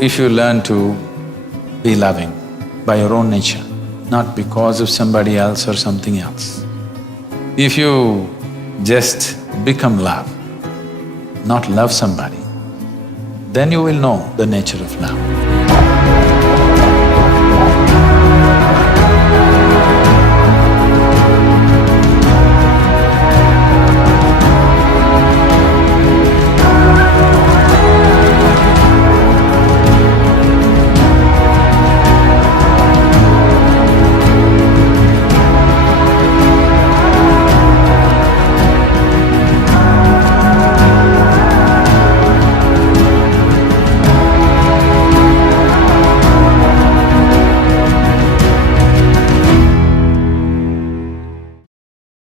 if you learn to be loving by your own nature, not because of somebody else or something else. If you just become love, not love somebody, then you will know the nature of love.